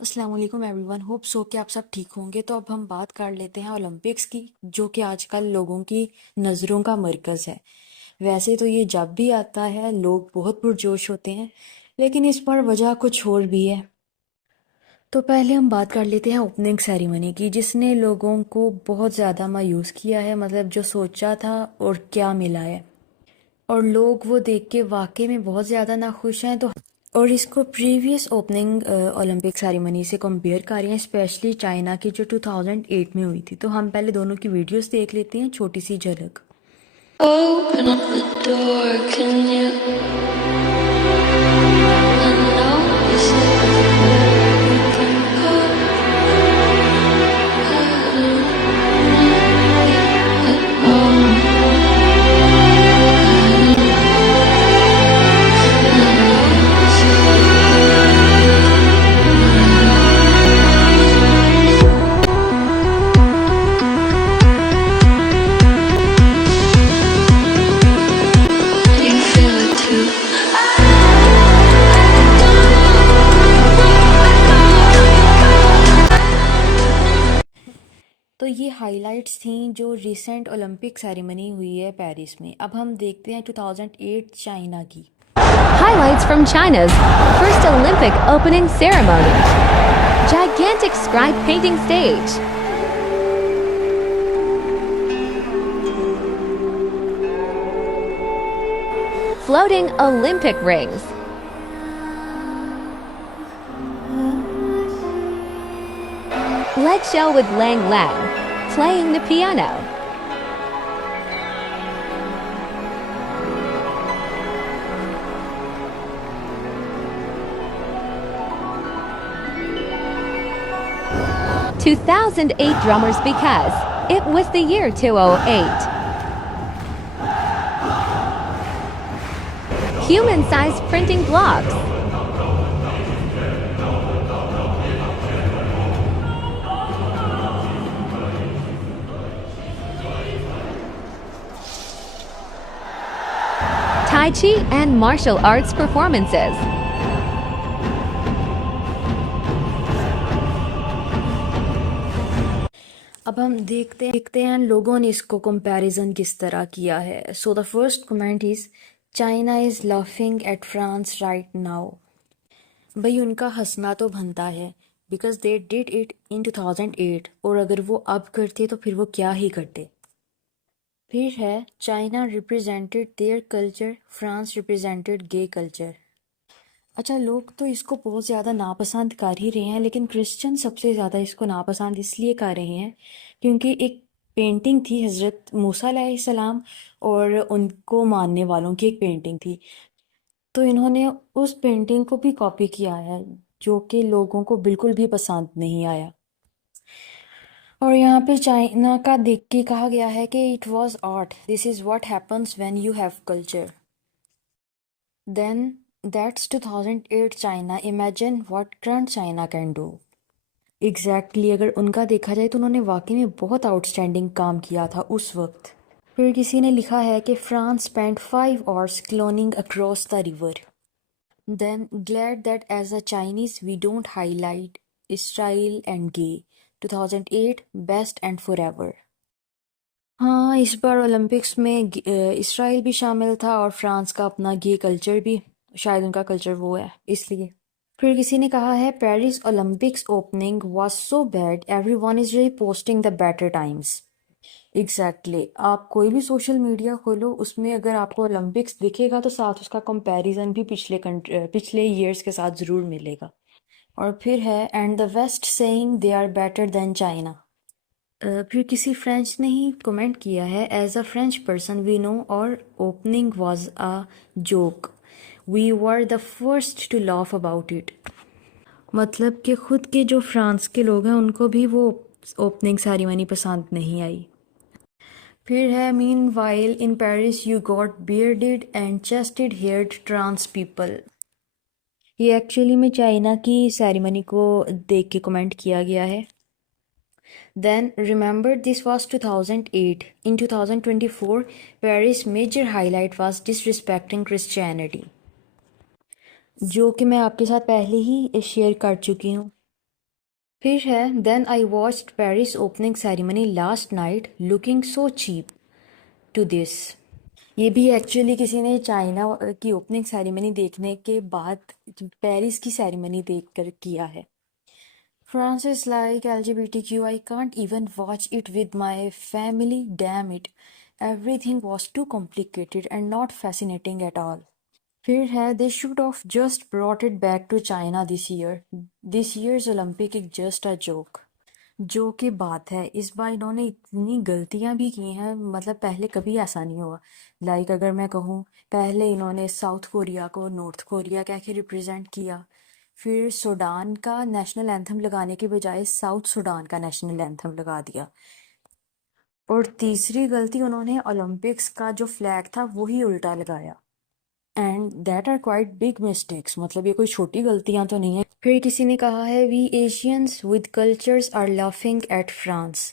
अस्सलाम वालेकुम everyone, hope so कि आप सब ठीक होंगे। तो अब हम बात कर लेते हैं ओलंपिक्स की, जो कि आजकल लोगों की नज़रों का मरकज़ है। वैसे तो ये जब भी आता है लोग बहुत पुरजोश होते हैं, लेकिन इस पर वजह कुछ और भी है। तो पहले हम बात कर लेते हैं ओपनिंग सेरेमनी की, जिसने लोगों को बहुत ज़्यादा मायूस किया है। मतलब जो सोचा था और क्या मिला है, और लोग वो देख के वाकई में बहुत ज़्यादा नाखुश हैं। तो और इसको प्रीवियस ओपनिंग ओलंपिक सेरेमनी से कंपेयर कर रहे हैं, स्पेशली चाइना की जो 2008 में हुई थी। तो हम पहले दोनों की वीडियोस देख लेते हैं, छोटी सी झलक। Open up the door, can you? I know it's everywhere you can go. I don't you feel it too. तो ये हाइलाइट्स थी जो रिसेंट ओलंपिक सेरेमनी हुई है पेरिस में। अब हम देखते हैं 2008 चाइना की। Highlights from China's first Olympic opening ceremony. Gigantic scribe painting stage. Floating Olympic rings. Leg show with Lang Lang playing the piano. "2008 drummers because it was the year 2008. Human-sized printing blocks. Tai Chi and martial arts performances. अब हम देखते हैं लोगों ने इसको comparison किस तरह किया है। So the first comment is, China is laughing at France right now. भाई उनका हंसना तो बनता है, because they did it in 2008, और अगर वो अब करते तो फिर वो क्या ही करते। फिर है, China represented their culture, France represented gay culture. अच्छा, लोग तो इसको बहुत ज़्यादा नापसंद कर ही रहे हैं, लेकिन क्रिश्चियन सबसे ज़्यादा इसको नापसंद इसलिए कर रहे हैं क्योंकि एक पेंटिंग थी हज़रत मूसा अलैहिस्सलाम और उनको मानने वालों की एक पेंटिंग थी। तो इन्होंने उस पेंटिंग को भी कॉपी किया है, जो कि लोगों को बिल्कुल भी पसंद नहीं आया। और यहाँ पे चाइना का देख के कहा गया है कि it was art, this is what happens when you have culture. Then that's 2008 China, imagine what current China can do. Exactly, अगर उनका देखा जाए तो उन्होंने वाकई में बहुत आउटस्टैंडिंग काम किया था उस वक्त। फिर किसी ने लिखा है कि France spent 5 hours cloning across the river. Then glad that as a Chinese we don't highlight Israel and gay, 2008 best and forever. हाँ, इस बार ओलंपिक्स में इसराइल भी शामिल था और फ्रांस का अपना गे कल्चर भी, शायद उनका कल्चर वो है इसलिए। फिर किसी ने कहा है, Paris Olympics opening was so bad everyone is really posting the better times. Exactly, आप कोई भी सोशल मीडिया खोलो, उसमें अगर आपको ओलंपिक्स दिखेगा तो साथ उसका कंपैरिजन भी पिछले ईयर्स के साथ ज़रूर मिलेगा। और फिर है, and the West saying they are better than China. फिर किसी फ्रेंच ने ही कमेंट किया है, as a French person we know our opening was a joke, we were the first to laugh about it. मतलब कि खुद के जो फ्रांस के लोग हैं उनको भी वो ओपनिंग सेरेमनी पसंद नहीं आई। फिर है, meanwhile in Paris you got bearded and chested haired trans people. ये एक्चुअली में चाइना की सेरेमनी को देख के कमेंट किया गया है। Then remember, this was 2008. In 2024, Paris' major highlight was disrespecting Christianity, जो कि मैं आपके साथ पहले ही शेयर कर चुकी हूँ। फिर है then I watched Paris opening ceremony last night looking so cheap to this. ये भी एक्चुअली किसी ने चाइना की ओपनिंग सेरेमनी देखने के बाद पेरिस की सेरेमनी देखकर किया है। Francis like LGBTQ, I can't even watch it with my family, damn it. Everything was too complicated and not fascinating at all. फिर है they should have just brought it back to China this year. This year's Olympic is just a joke. जो की बात है इस बार इन्होंने इतनी गलतियां भी की हैं, मतलब पहले कभी ऐसा नहीं हुआ। लाइक अगर मैं कहूँ, पहले इन्होंने साउथ कोरिया को नॉर्थ कोरिया कह के रिप्रेजेंट किया, फिर सूडान का नेशनल एंथम लगाने के बजाय साउथ सूडान का नेशनल एंथम लगा दिया, और तीसरी गलती उन्होंने ओलंपिक्स का जो फ्लैग था वही उल्टा लगाया। And that are quite big mistakes, मतलब ये कोई छोटी गलतियां तो नहीं है। फिर किसी ने कहा है we Asians with cultures are laughing at France.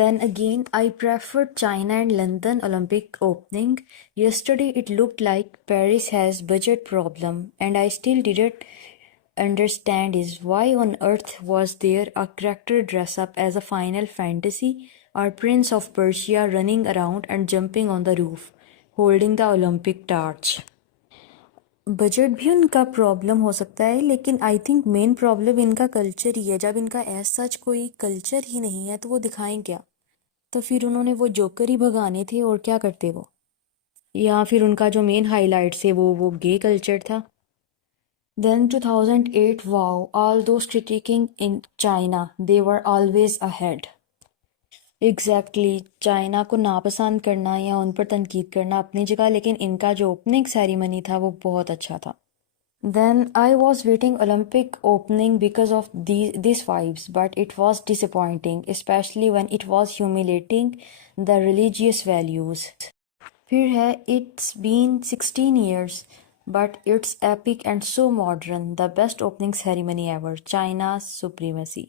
Then again, I preferred China and London Olympic opening. Yesterday it looked like Paris has budget problem, and I still didn't understand is why on earth was there a character dress up as a Final Fantasy or Prince of Persia running around and jumping on the roof, holding the Olympic torch. Budget भी उनका problem हो सकता है, लेकिन I think main problem इनका culture ही है। जब इनका एज सच कोई कल्चर ही नहीं है तो वो दिखाएं क्या? तो फिर उन्होंने वो जोकर ही भगाने थे, और क्या करते वो? या फिर उनका जो मेन हाईलाइट थे वो गे कल्चर था। Then 2008 wow all those criticising in China they were always ahead. Exactly China को नापसंद करना या उन पर तनकीद करना अपनी जगह, लेकिन इनका जो ओपनिंग सेरेमनी था वो बहुत अच्छा था। Then I was waiting Olympic opening because of these vibes, but it was disappointing, especially when it was humiliating the religious values. फिर है It's been 16 years, but it's epic and so modern, the best opening ceremony ever, China's supremacy.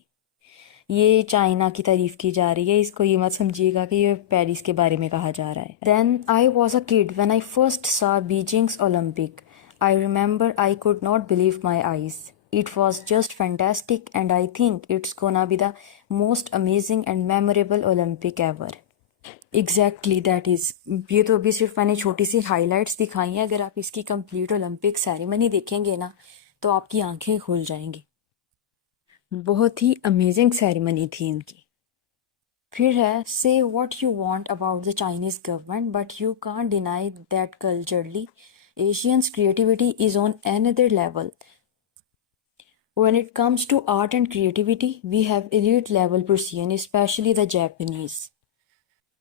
ये China की तारीफ की जा रही है, इसको ये मत समझिएगा कि ये पेरिस के बारे में कहा जा रहा है। Then I was a kid when I first saw Beijing's Olympic. I remember I could not believe my eyes. It was just fantastic and I think it's gonna be the most amazing and memorable Olympic ever. Exactly that is. ये तो अभी सिर्फ मैंने छोटी सी highlights दिखाई हैं, अगर आप इसकी कंप्लीट ओलंपिक सेरेमनी देखेंगे ना तो आपकी आंखें खुल जाएंगी। बहुत ही अमेजिंग सेरेमनी थी इनकी। फिर है से what you want about the Chinese government but you can't deny that culturally Asians' creativity is on another level. When it comes to art and creativity, we have elite level precision, especially the Japanese.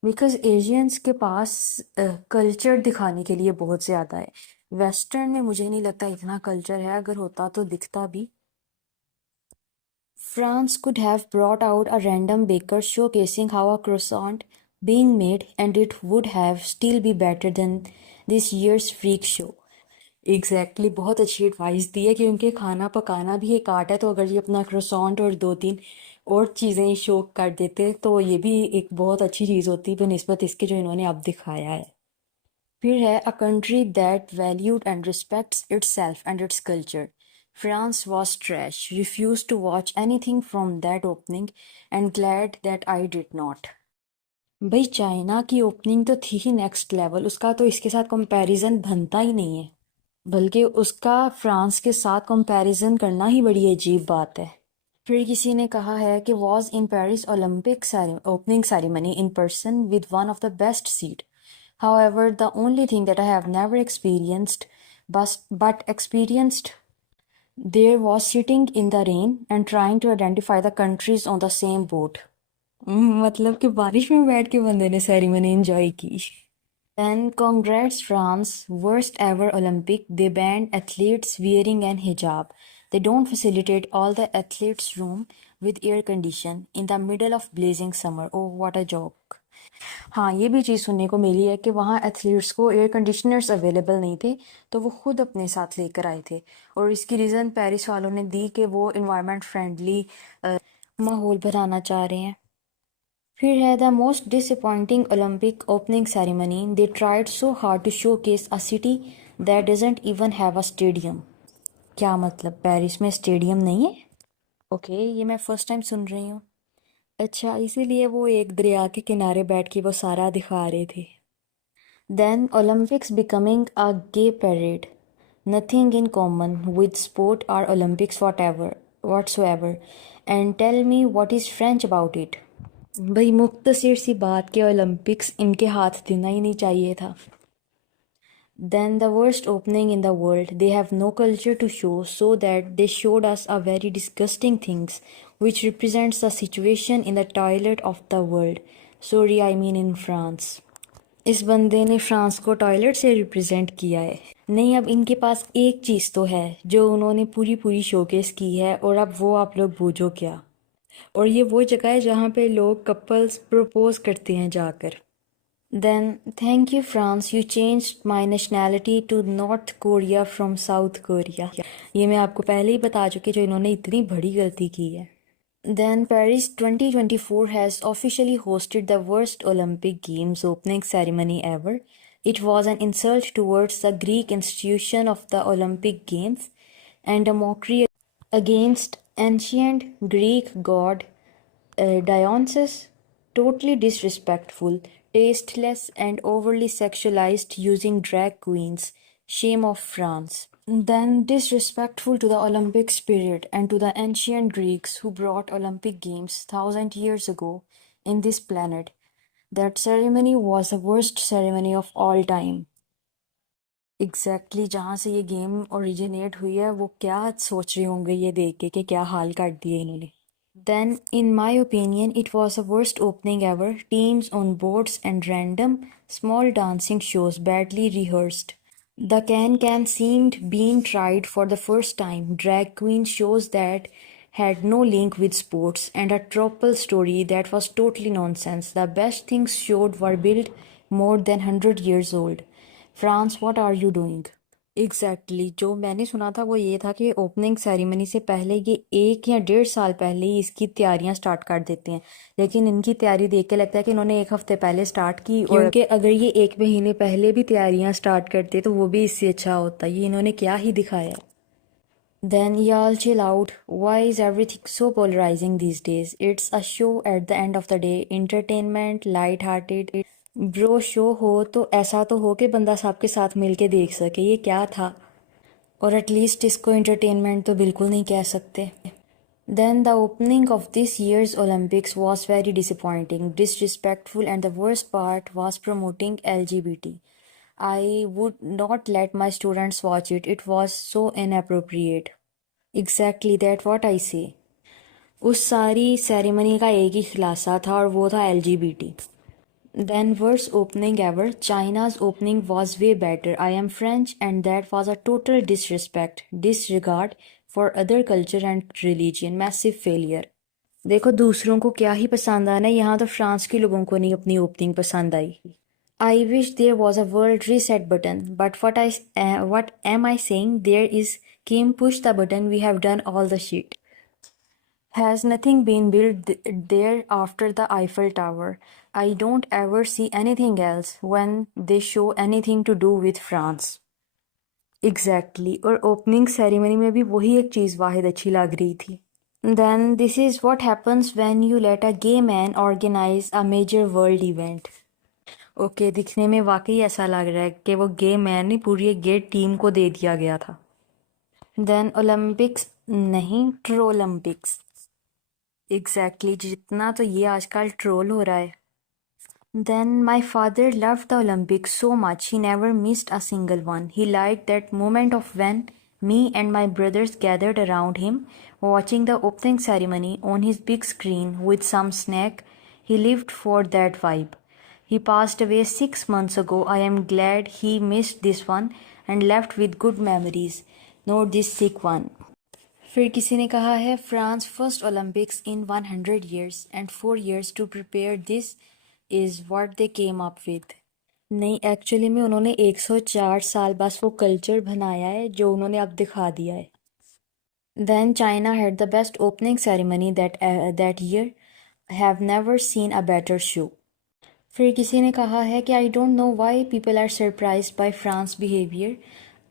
Because Asians के पास culture दिखाने के लिए बहुत ज़्यादा है। Western में मुझे नहीं लगता इतना कल्चर है, अगर होता तो दिखता भी। France could have brought out a random baker showcasing how a croissant being made, and it would have still be better than this years freak show. Exactly बहुत अच्छी एडवाइस दी है, क्योंकि खाना पकाना भी एक आर्ट है, तो अगर ये अपना क्रोसॉन्ट और 2-3 और चीज़ें शो कर देते तो ये भी एक बहुत अच्छी चीज़ होती बनिस्बत इसके जो इन्होंने अब दिखाया है। फिर है a country that valued and respects itself and its culture. France was trash, refuse to watch anything from that opening and glad that I did not. भाई चाइना की ओपनिंग तो थी ही नेक्स्ट लेवल, उसका तो इसके साथ comparison बनता ही नहीं है, बल्कि उसका फ्रांस के साथ कंपैरिजन करना ही बड़ी अजीब बात है। फिर किसी ने कहा है कि was in Paris Olympic opening ceremony in person with one of the best seat. However the only thing that I have never experienced but experienced there was sitting in the rain and trying to identify the countries on the same boat. मतलब कि बारिश में बैठ के बंदे ने ceremony enjoy की। Then congrats France, worst ever Olympic. They banned athletes wearing an hijab. They don't facilitate all the athletes' room with air condition in the middle of blazing summer. Oh, what a joke. हाँ, ये भी चीज़ सुनने को मिली है कि वहाँ athletes को air conditioners available नहीं थे, तो वो खुद अपने साथ लेकर आए थे, और इसकी रीज़न पेरिस वालों ने दी कि वो इन्वायरमेंट फ्रेंडली माहौल बनाना चाह रहे हैं। फिर है the most disappointing Olympic opening ceremony. They tried so hard to showcase a city that doesn't even have a stadium. क्या मतलब पेरिस में स्टेडियम नहीं है? ओके, ये मैं फर्स्ट टाइम सुन रही हूँ। अच्छा, इसीलिए वो एक दरिया के किनारे बैठ के वो सारा दिखा रहे थे। Then Olympics becoming a gay parade. Nothing in common with sport or Olympics whatsoever. And tell me what is French about it. भाई मुख्तसर सी बात के ओलंपिक्स इनके हाथ देना ही नहीं चाहिए था। Then the worst opening in the world. They have no culture to show, so that they showed us a very disgusting things, which represents the situation in the toilet of the world. Sorry, I mean in France. इस बंदे ने France को toilet से represent किया है। नहीं, अब इनके पास एक चीज़ तो है जो उन्होंने पूरी पूरी शोकेस की है, और अब वो आप लोग बूझो क्या। और ये वो जगह है जहाँ पे लोग कपल्स प्रपोज करते हैं जाकर। Then thank you France, you changed my nationality to North Korea from South Korea. ये मैं आपको पहले ही बता चुकी जो इन्होंने इतनी बड़ी गलती की है। Then Paris 2024 has officially hosted the worst Olympic Games opening ceremony ever. It was an insult towards the Greek institution of the Olympic Games and a mockery against ancient Greek god Dionysus. Totally disrespectful, tasteless, and overly sexualized using drag queens. Shame of France. Then disrespectful to the Olympic spirit and to the ancient Greeks who brought Olympic Games 1000 years ago in this planet. That ceremony was the worst ceremony of all time. Exactly, जहाँ से ये game originate हुई है वो क्या सोच रहे होंगे ये देख के कि क्या हाल कर दिए इन्होंने। Then, in my opinion, it was the worst opening ever. Teams on boards and random, small dancing shows badly rehearsed. The can seemed being tried for the first time. Drag queen shows that had no link with sports, and a triple story that was totally nonsense. The best things showed were built more than 100 years old. France, what are you doing? Exactly जो मैंने सुना था वो ये था कि opening ceremony से पहले ये 1 या 1.5 साल पहले ही इसकी तैयारियां स्टार्ट कर देते हैं, लेकिन इनकी तैयारी देख के लगता है कि इन्होंने 1 हफ्ते पहले स्टार्ट की, और क्योंकि अगर ये 1 महीने पहले भी तैयारियां स्टार्ट करते तो वो भी इससे अच्छा होता। ये इन्होंने क्या ही दिखाया। Then y'all chill out. Why is everything so polarizing these days? It's a show at the end of the day. Entertainment, light-hearted. Bro show हो तो ऐसा तो हो कि बंदा सबके साथ मिल के देख सके। ये क्या था? और एटलीस्ट इसको एंटरटेनमेंट तो बिल्कुल नहीं कह सकते। Then the opening of this year's Olympics was very disappointing, disrespectful, and the worst part was promoting LGBT. I would not let my students watch it. It was so inappropriate. Exactly that what I say. उस सारी ceremony का एक ही खुलासा था और वो था LGBT. Then worst opening ever. China's opening was way better. I am French and that was a total disregard for other culture and religion. Massive failure. देखो दूसरों को क्या ही पसंद आना है, यहाँ तो फ्रांस के लोगों को नहीं अपनी ओपनिंग पसंद आई। I wish there was a world reset button, but what am I saying? There is Kim, push the button. We have done all the shit. Has nothing been built there after the Eiffel Tower? I don't ever see anything else when they show anything to do with France. Exactly. और opening ceremony में भी वही एक चीज़ वाहिद अच्छी लग रही थी। Then this is what happens when you let a gay man organize a major world event. Okay, दिखने में वाकई ऐसा लग रहा है कि वो गे मैन नहीं पूरी एक गे टीम को दे दिया गया था। Then ओलंपिक्स नहीं, ट्रोलंपिक्स। एग्जैक्टली जितना तो ये आजकल ट्रोल हो रहा है। Then my father loved the Olympics so much he never missed a single one. He liked that moment of when me and my brothers gathered around him watching the opening ceremony on his big screen with some snack. He lived for that vibe. He passed away 6 months ago. I am glad he missed this one and left with good memories, not this sick one. फिर किसी ने कहा है France first Olympics in 100 years and 4 years to prepare this is what they came up with. नहीं, actually में उन्होंने 104 साल बस वो कल्चर बनाया है जो उन्होंने अब दिखा दिया है। Then China had the best opening ceremony that year. Have never seen a better show. फिर किसी ने कहा है कि I don't know why people are surprised by France's behavior.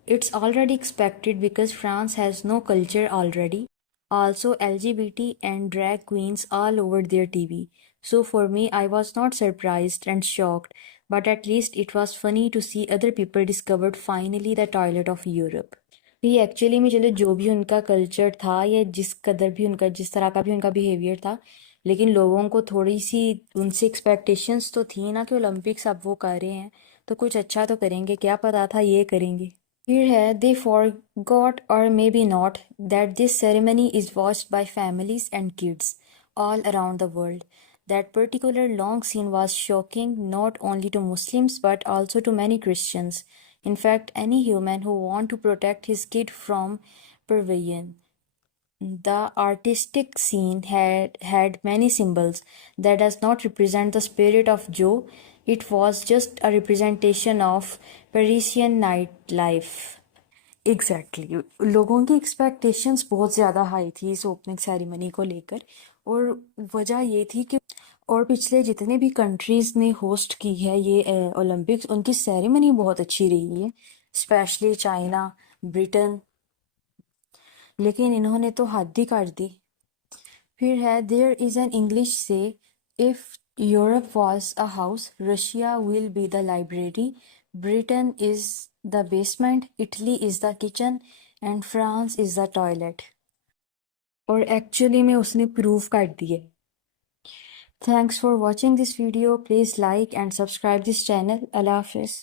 It's already expected because France has no culture already. Also, LGBT and drag queens all over their TV. So for me, I was not surprised and shocked, but at least it was funny to see other people discovered finally the toilet of Europe. ये actually में चलो जो भी उनका culture था या जिस कदर भी उनका जिस तरह का भी उनका बिहेवियर था, लेकिन लोगों को थोड़ी सी उनसे एक्सपेक्टेशंस तो थी ना कि ओलंपिक्स अब वो कर रहे हैं तो कुछ अच्छा तो करेंगे, क्या पता था ये करेंगे। फिर है they forgot or maybe not that this ceremony is watched by families and kids all around the world. That particular long scene was shocking not only to Muslims but also to many Christians. In fact, any human who want to protect his kid from perversion. The artistic scene had many symbols that does not represent the spirit of Joe. It was just a representation of Parisian nightlife. Exactly लोगों की expectations बहुत ज़्यादा high थी इस opening ceremony को लेकर। और वजह ये थी कि और पिछले जितने भी कंट्रीज़ ने होस्ट की है ये ओलंपिक्स, उनकी सेरेमनी बहुत अच्छी रही है, स्पेशली चाइना, ब्रिटेन, लेकिन इन्होंने तो हद ही कर दी। फिर है देयर इज़ एन इंग्लिश से if Europe was a house, Russia will be the library, Britain is the basement, Italy is the kitchen and France is the toilet. और एक्चुअली में उसने प्रूव कर दिए। Thanks for watching this video. Please like and subscribe this channel. Allah Hafiz.